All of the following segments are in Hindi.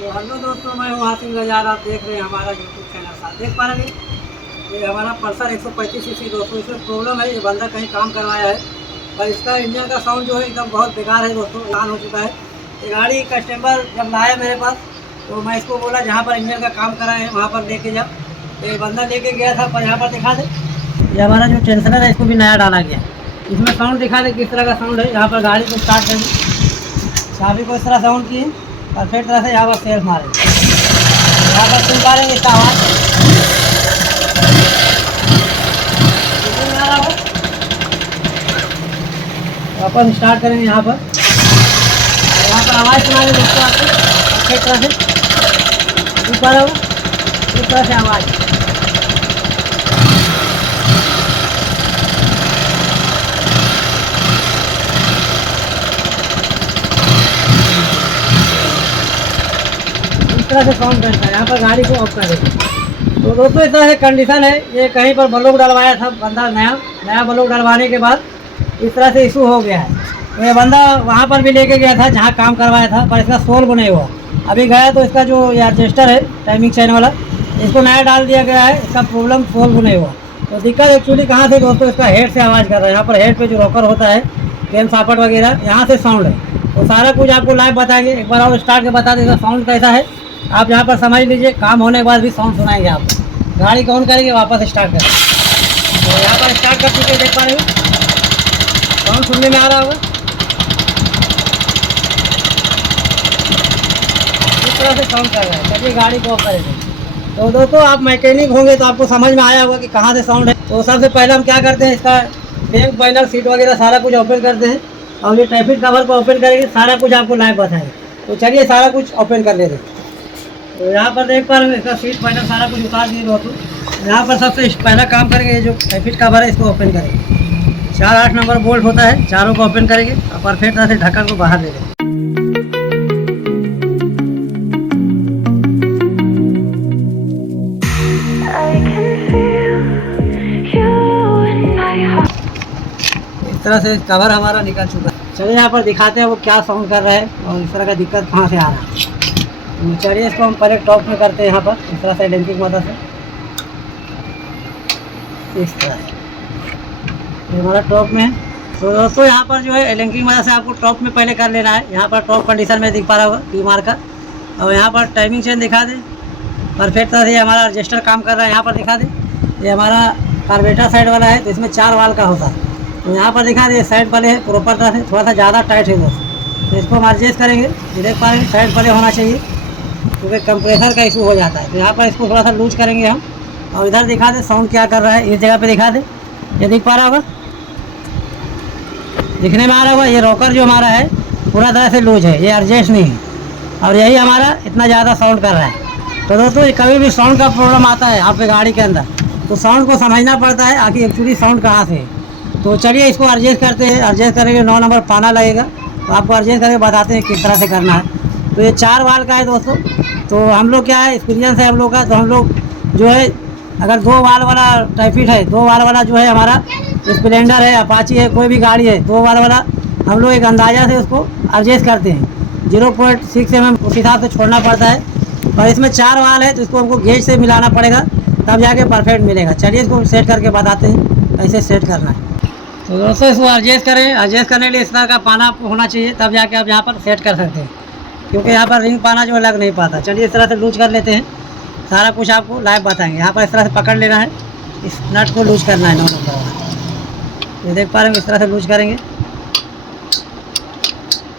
तो हेलो दोस्तों, मैं हूँ हासिम गजार। आप देख रहे हैं हमारा यूट्यूब चैनल। साथ देख पा रहे हैं ये हमारा पल्सर 135 सीसी दोस्तों। इसमें प्रॉब्लम है, ये बंदा कहीं काम करवाया है पर इसका इंजन का साउंड जो है एकदम बहुत बेकार है दोस्तों, लान हो चुका है। ये गाड़ी कस्टमर जब लाया मेरे पास तो मैं इसको बोला जहाँ पर इंजन का काम कराए हैं वहाँ पर लेके जा। ये बंदा लेके गया था, पर यहाँ पर दिखा दे ये हमारा जो टेंशनर है इसको भी नया डाला गया। इसमें साउंड दिखा दे किस तरह का साउंड है। यहाँ पर गाड़ी को स्टार्ट करेंगे, चाबी को इस तरह साउंड की परफेक्ट तरह से यहाँ पर सेल्फ मारे, यहाँ पर सुन पा रहे हैं इसका आवाज़ आ रहा हो। वापस स्टार्ट करेंगे यहाँ पर आवाज़ सुना रहे दोस्तों आपको परफेक्ट तरह से ऊपर हो, इस तरह से आवाज़। इस तरह से साउंड करता है। यहाँ पर गाड़ी को ऑफ कर देंगे। तो दोस्तों इस तरह से कंडीशन है। ये कहीं पर ब्लॉक डलवाया था बंदा, नया ब्लॉक डलवाने के बाद इस तरह से इशू हो गया है। तो ये बंदा वहाँ पर भी लेके गया था जहाँ काम करवाया था, पर इसका सोल्व नहीं हुआ। अभी गया तो इसका जो ये एडजस्टर है टाइमिंग चैन वाला, इसको नया डाल दिया गया है, इसका प्रॉब्लम सोल्व नहीं हुआ। तो दिक्कत एक्चुअली कहाँ से दोस्तों, इसका हेड से आवाज़ कर रहा है। यहाँ पर हेड पे जो रॉकर होता है, पेन सापट वगैरह, यहाँ से साउंड है। तो सारा कुछ आपको लाइव बताएंगे। एक बार और स्टार्ट के बता देगा साउंड कैसा है, आप यहाँ पर समझ लीजिए। काम होने के बाद भी साउंड सुनाएंगे आपको। गाड़ी को ऑन करेंगे, वापस स्टार्ट करेंगे। तो यहाँ पर स्टार्ट कर चुके, देख पा रहे हो साउंड सुनने में आ रहा होगा। इस तरह से साउंड कर रहा है। चलिए गाड़ी को ऑफ करेंगे। तो दोस्तों आप मैकेनिक होंगे तो आपको समझ में आया होगा कि कहाँ से साउंड है। तो सबसे पहले हम क्या करते हैं, इसका बैंक पैनल सीट वगैरह सारा कुछ ओपन करते हैं और ये ट्रैफिक कवर को ओपन करेंगे। सारा कुछ आपको लाइव बताएंगे। तो चलिए सारा कुछ ओपन कर लेते हैं। तो यहाँ पर देख पा रहे हैं इसका सीट पैनल सारा कुछ उतार दिए दोस्तों। यहाँ पर सबसे पहला काम करेंगे, ये जो ट्रैफिक कवर है इसको ओपन करेंगे। 4-8 नंबर बोल्ट होता है, चारों को ओपन करेंगे और परफेक्ट तरह से ढक्कन को बाहर ले लेंगे। इस तरह से कवर हमारा निकल चुका है। चलिए यहाँ पर दिखाते हैं वो क्या साउंड कर रहा है और इस तरह का दिक्कत कहाँ से आ रहा है। चलिए इसको हम पहले टॉप में करते हैं। यहाँ पर इस तरह से लिंकिंग की मदद से इस तरह से हमारा टॉप में है। तो दोस्तों यहाँ पर जो है लिंकिंग की मदद से आपको टॉप में पहले कर लेना है। यहाँ पर टॉप कंडीशन में दिख पा रहा होगा पी मार्क का। और यहाँ पर टाइमिंग चेन दिखा दे परफेक्ट तरह से। हमारा रजिस्टर काम कर रहा है। यहाँ पर दिखा दे ये हमारा कार्बेटर साइड वाला है, तो इसमें 4 वाल का होता है। तो यहाँ पर दिखा दे साइड वाले है प्रॉपर तरह से, थोड़ा सा ज़्यादा टाइट है दोस्तों। तो इसको हम एडजस्ट करेंगे। ये देख पा रहे हैं साइड वाले होना चाहिए क्योंकि कंप्रेसर का इशू हो जाता है। तो यहाँ पर इसको थोड़ा सा लूज करेंगे हम। और इधर दिखा दे साउंड क्या कर रहा है, इस जगह पे दिखा दे। ये दिख पा रहा होगा, दिखने में आ रहा होगा। ये रॉकर जो हमारा है पूरा तरह से लूज है, ये एडजस्ट नहीं है और यही हमारा इतना ज़्यादा साउंड कर रहा है। तो दोस्तों कभी भी साउंड का प्रॉब्लम आता है आपके गाड़ी के अंदर, तो साउंड को समझना पड़ता है आखिर एक्चुअली साउंड कहाँ से है। तो चलिए इसको एडजस्ट करते हैं। एडजस्ट करेंगे, 9 नंबर पाना लगेगा। तो आपको एडजस्ट करके बताते हैं किस तरह से करना है। तो ये 4 वाल का है दोस्तों। तो हम लोग क्या है, एक्सपीरियंस है हम लोग का। तो हम लोग जो है अगर 2 वाल वाला टाइफिट है, 2 वाल वाला जो है हमारा स्प्लेंडर है, अपाची है, कोई भी गाड़ी है 2 वाल वाला, हम लोग एक अंदाज़ा से उसको एडजस्ट करते हैं। 0.6 mm उस हिसाब से छोड़ना पड़ता है। और इसमें 4 वाल है तो इसको हमको गेज से मिलाना पड़ेगा, तब जाके परफेक्ट मिलेगा। चलिए इसको सेट करके बताते हैं कैसे सेट करना है। तो दोस्तों इसको एडजस्ट करें। एडजस्ट करने के लिए इस तरह का पाना होना चाहिए, तब जाके आप यहाँ पर सेट कर सकते हैं, क्योंकि यहाँ पर रिंग पाना जो लग नहीं पाता। चलिए इस तरह से लूज कर लेते हैं। सारा कुछ आपको लाइव बताएंगे। यहाँ पर इस तरह से पकड़ लेना है, इस नट को लूज करना है 9 नंबर वाला। ये देख पा रहे हैं, इस तरह से लूज करेंगे,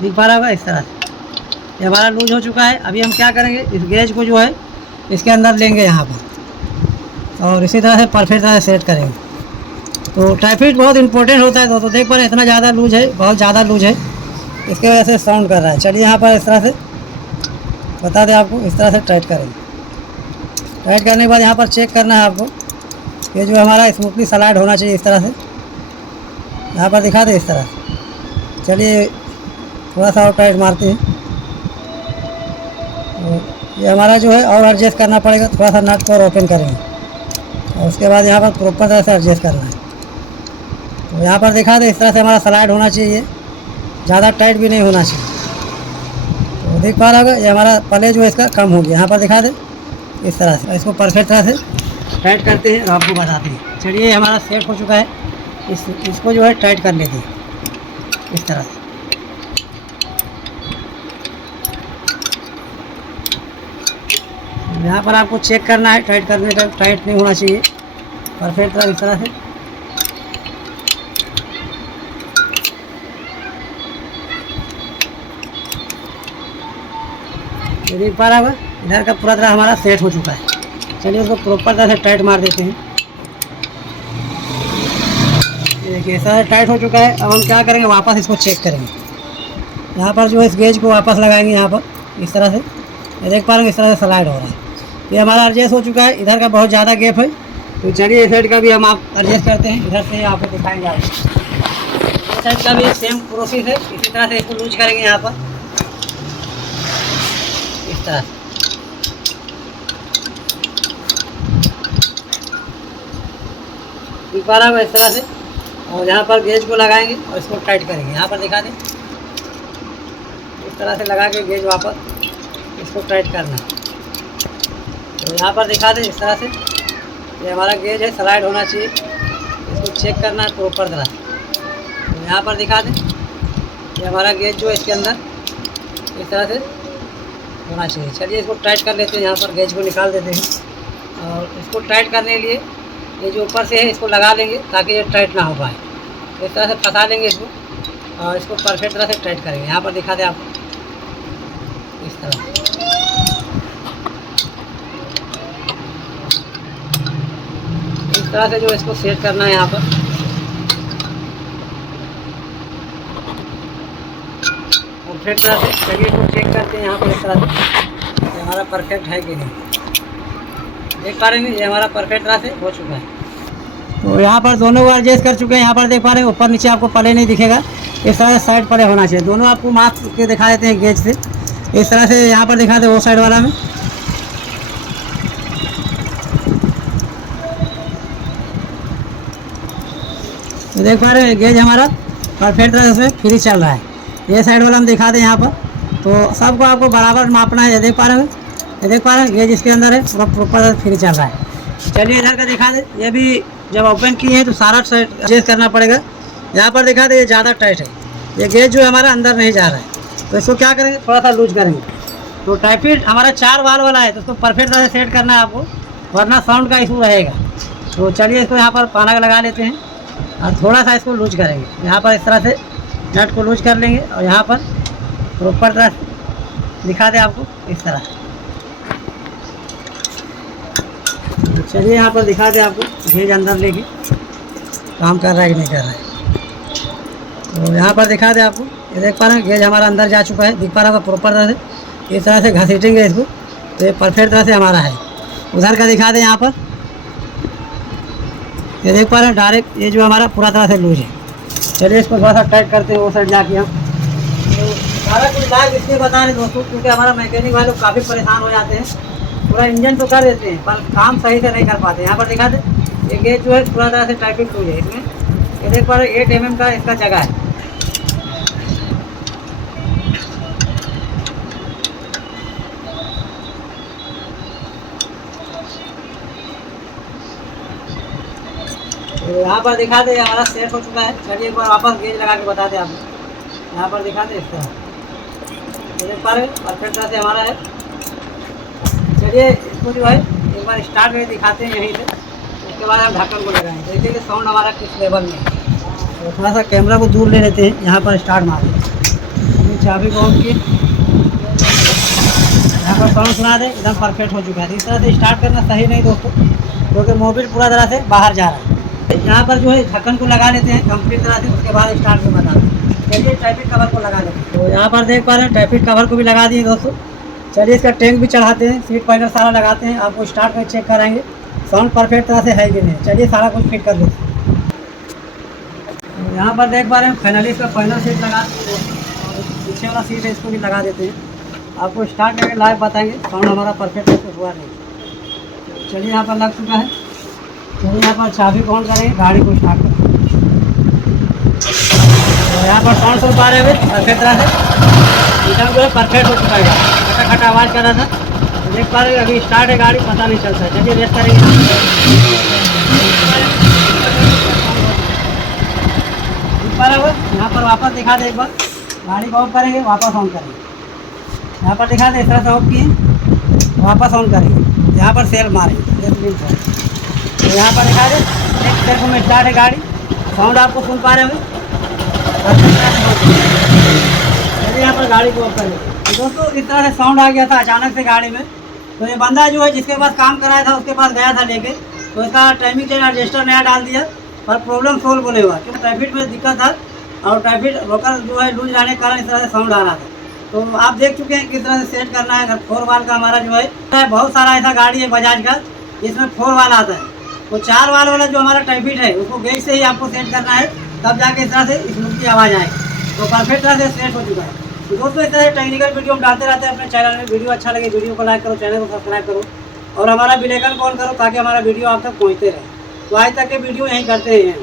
दिख पा रहा होगा इस तरह से। ये हमारा लूज हो चुका है। अभी हम क्या करेंगे, इस गेज को जो है इसके अंदर लेंगे यहाँ पर और इसी तरह से परफेक्ट तरह से सेट करेंगे। तो ट्रैफिक बहुत इंपॉर्टेंट होता है दोस्तों। देख पा रहे हैं इतना ज़्यादा लूज है, बहुत ज़्यादा लूज है, इसके वजह से साउंड कर रहा है। चलिए यहाँ पर इस तरह से बता दें आपको, इस तरह से टाइट करेंगे। टाइट करने के बाद यहाँ पर चेक करना है आपको, ये जो हमारा स्मूथली स्लाइड होना चाहिए इस तरह से। यहाँ पर दिखा दे इस तरह। चलिए थोड़ा सा और टाइट मारते हैं। तो ये हमारा जो है और एडजस्ट करना पड़ेगा, थोड़ा सा नट को और ओपन करेंगे और उसके बाद यहाँ पर प्रॉपर तरह से एडजस्ट करना है। तो यहाँ पर दिखा दे इस तरह से हमारा स्लाइड होना चाहिए, ज़्यादा टाइट भी नहीं होना चाहिए। तो देख पा रहा होगा ये हमारा पले जो है इसका कम हो गया। यहाँ पर दिखा दे इस तरह से, इसको परफेक्ट तरह से टाइट करते हैं और आपको बताते हैं। चलिए हमारा सेट हो चुका है, इसको जो है टाइट कर लेते हैं इस तरह से। यहाँ पर आपको चेक करना है, टाइट करने का टाइट नहीं होना चाहिए, परफेक्ट तरह इस तरह से। ये देख पा रहा होगा इधर का पूरा तरह हमारा सेट हो चुका है। चलिए इसको प्रॉपर तरह से टाइट मार देते हैं। ये देखिए ऐसा टाइट हो चुका है। अब हम क्या करेंगे, वापस इसको चेक करेंगे। यहाँ पर जो है इस गेज को वापस लगाएंगे यहाँ पर इस तरह से। ये देख पा रहे हैं इस तरह से स्लाइड हो रहा है। ये हमारा एडजस्ट हो चुका है। इधर का बहुत ज़्यादा गैप है, तो चलिए इस साइड का भी हम आप एडजस्ट करते हैं। इधर से आपको दिखाएंगे आप इस साइड का भी सेम प्रोसेस है। इसी तरह से इसको लूज करेंगे यहाँ पर इस तरह से। दिखा रहा है इस तरह से, और यहाँ पर गेज को लगाएंगे और इसको टाइट करेंगे। यहाँ पर दिखा दें इस तरह से लगा के गेज वापस इसको टाइट करना। तो यहाँ पर दिखा दें इस तरह से, ये हमारा गेज है, स्लाइड होना चाहिए। इसको चेक करना है प्रॉपर तरह। तो यहाँ पर दिखा दें ये हमारा गेज जो है इसके अंदर इस तरह से होना चाहिए। चलिए इसको टाइट कर लेते हैं। यहाँ पर गेज को निकाल देते हैं और इसको टाइट करने के लिए ये जो ऊपर से है इसको लगा लेंगे ताकि ये टाइट ना हो पाए। इस तरह से फंसा लेंगे इसको और इसको परफेक्ट तरह से टाइट करेंगे। यहाँ पर दिखा दें आपको इस तरह। इस तरह से जो इसको सेट करना है यहाँ पर। परफेक्ट तरह से चलिए इसको चेक करते हैं यहाँ पर इस तरह से हमारा परफेक्ट है कि नहीं। देख पा रहे हैं ये हमारा परफेक्ट तरह से हो चुका है। तो यहाँ पर दोनों को एडजस्ट कर चुके हैं। यहाँ पर देख पा रहे हैं ऊपर नीचे आपको पले नहीं दिखेगा, इस तरह से साइड पले होना चाहिए। दोनों आपको माप के दिखा देते हैं गेज से इस तरह से। यहाँ पर दिखा दे वो साइड वाला में तो देख पा रहे हैं गेज हमारा परफेक्ट तरह से फ्री चल रहा है। ये साइड वाला हम दिखा दें यहाँ पर, तो सबको आपको बराबर मापना है। ये देख पा रहे हैं, ये देख पा रहे हैं गेज इसके अंदर है, पूरा प्रॉपर फ्री चल रहा है। चलिए इधर का दिखा दें। ये भी जब ओपन किए हैं तो सारा साइड एडजस्ट करना पड़ेगा। यहाँ पर दिखा दें ये ज़्यादा टाइट है, ये गेज जो हमारा अंदर नहीं जा रहा है। तो इसको क्या करेंगे, थोड़ा सा लूज करेंगे। तो टाइपिट हमारा 4 वाल वाला है, तो उसको परफेक्ट तरह से सेट करना है आपको, वरना साउंड का इशू रहेगा। तो चलिए इसको यहाँ पर पाना लगा लेते हैं और थोड़ा सा इसको लूज करेंगे। यहाँ पर इस तरह से नट को लूज कर लेंगे और यहाँ पर प्रॉपर तरह दिखा दें आपको इस तरह। चलिए यहाँ पर दिखा दें आपको गेज अंदर लेके काम कर रहा है कि नहीं कर रहा है। तो यहाँ पर दिखा दें आपको, ये देख पा रहे हैं गेज हमारा अंदर जा चुका है। दिख पा रहा है प्रॉपर तरह से। इस तरह से घसीटेंगे इसको तो ये परफेक्ट तरह से हमारा है। उधर का दिखा दें यहाँ पर, ये देख पा रहे हैं डायरेक्ट ये जो हमारा पूरा तरह से लूज है। चलिए इसको थोड़ा सा टाइट करते हैं वो साइड जाके हम। तो सारा कुछ लाइव इसलिए बता रहे दोस्तों क्योंकि हमारा मैकेनिक वाले काफ़ी परेशान हो जाते हैं। पूरा इंजन तो कर देते हैं पर काम सही से नहीं कर पाते। यहाँ पर दिखा दें ये गेज जो है पूरा तरह से टाइपिंग लूज है। इसमें ये देख पा रहे 8 mm का इसका जगह है। तो यहाँ पर दिखा दे हमारा सेट हो चुका है। चलिए एक बार वापस गेज लगा के बता दें आपको। यहाँ पर दिखा दे इस तरह, ये देख पा रहे परफेक्ट तरह से हमारा है। चलिए इसको जो है एक बार स्टार्ट में दिखाते हैं यहीं से, उसके बाद हम ढक्कन को लगाएंगे। देखिए कि साउंड हमारा किस लेवल में है। तो थोड़ा सा कैमरा को दूर ले लेते हैं। यहाँ पर स्टार्ट मार दें, चाबी को ऑन किए, यहाँ पर साउंड सुना दें, एकदम परफेक्ट हो चुका है। इस तरह से स्टार्ट करना सही नहीं दोस्तों, क्योंकि मोबिल पूरा तरह से बाहर जा रहा है। यहाँ पर जो है ढक्कन को लगा लेते हैं कंप्लीट तरह से, उसके बाद स्टार्ट में बता दें। चलिए ट्रैफिक कवर को लगा लेते हैं। तो यहाँ पर देख पा रहे हैं ट्रैफिक कवर को भी लगा दिए दोस्तों। चलिए इसका टैंक भी चढ़ाते हैं, सीट पैनल सारा लगाते हैं, आपको स्टार्ट में चेक कराएंगे साउंड परफेक्ट तरह से है कि नहीं। चलिए सारा कुछ फिट कर लेते हैं। तो यहाँ पर देख पा रहे हैं फाइनली इसका पैनल सीट लगा देते हैं और पीछे वाला सीट है इसको भी लगा देते हैं। आपको स्टार्ट करके लाइव बताएंगे साउंड हमारा परफेक्ट है हुआ नहीं। चलिए यहाँ पर लग चुका है। चलिए यहाँ पर चाबी को ऑन करेंगे, गाड़ी को स्टार्ट करें। तो यहाँ पर साउंड सुन पा रहे हुए परफेक्ट तरह से। सिस्टम जो है परफेक्ट हो चुका है। खटा खटा आवाज़ कर रहा था, देख पा रहे अभी स्टार्ट है गाड़ी, पता नहीं चलता है। चलिए रेस करेंगे। यहाँ पर वापस दिखा दे एक बार, गाड़ी को ऑफ करेंगे वापस ऑन करेंगे। यहाँ पर दिखा दे इस तरह से ऑफ किए वापस ऑन करेंगे, यहाँ पर सेल मारेंगे तो यहाँ पर दिखा दे एक सेल्फ में स्टार्ट है गाड़ी। साउंड आपको सुन पा रहे होंगे। चलिए यहाँ पर गाड़ी को ऑफ करेंगे। तो दोस्तों इस तरह से साउंड आ गया था अचानक से गाड़ी में। तो ये बंदा जो है जिसके पास काम कराया था उसके पास गया था लेके, तो इसका टाइमिंग चेन एडजस्टर नया डाल दिया पर प्रॉब्लम सोल्व बोलेगा क्योंकि ट्रैफिक में दिक्कत था और ट्रैफिक रोकर जो है लूज रहने के कारण इस तरह से साउंड आ रहा था। तो आप देख चुके हैं किस तरह से सेट करना है। अगर 4 वाल का हमारा जो है बहुत सारा ऐसा गाड़ी है बजाज का इसमें 4 वाल आता है, तो 4 वाल वाला जो हमारा ट्रैफिक है उसको गेज से ही आपको सेट करना है, तब जाके इस तरह से स्मूथ की आवाज़ आएगी। तो परफेक्ट तरह से सेट हो चुका है। तो दोस्तों इस तरह से टेक्निकल वीडियो हम डालते रहते हैं अपने चैनल में। वीडियो अच्छा लगे वीडियो को लाइक करो, चैनल को सब्सक्राइब करो और हमारा बेल आइकन ऑन करो ताकि हमारा वीडियो आप तक पहुँचते रहे। तो आज तक के वीडियो यहीं करते हैं।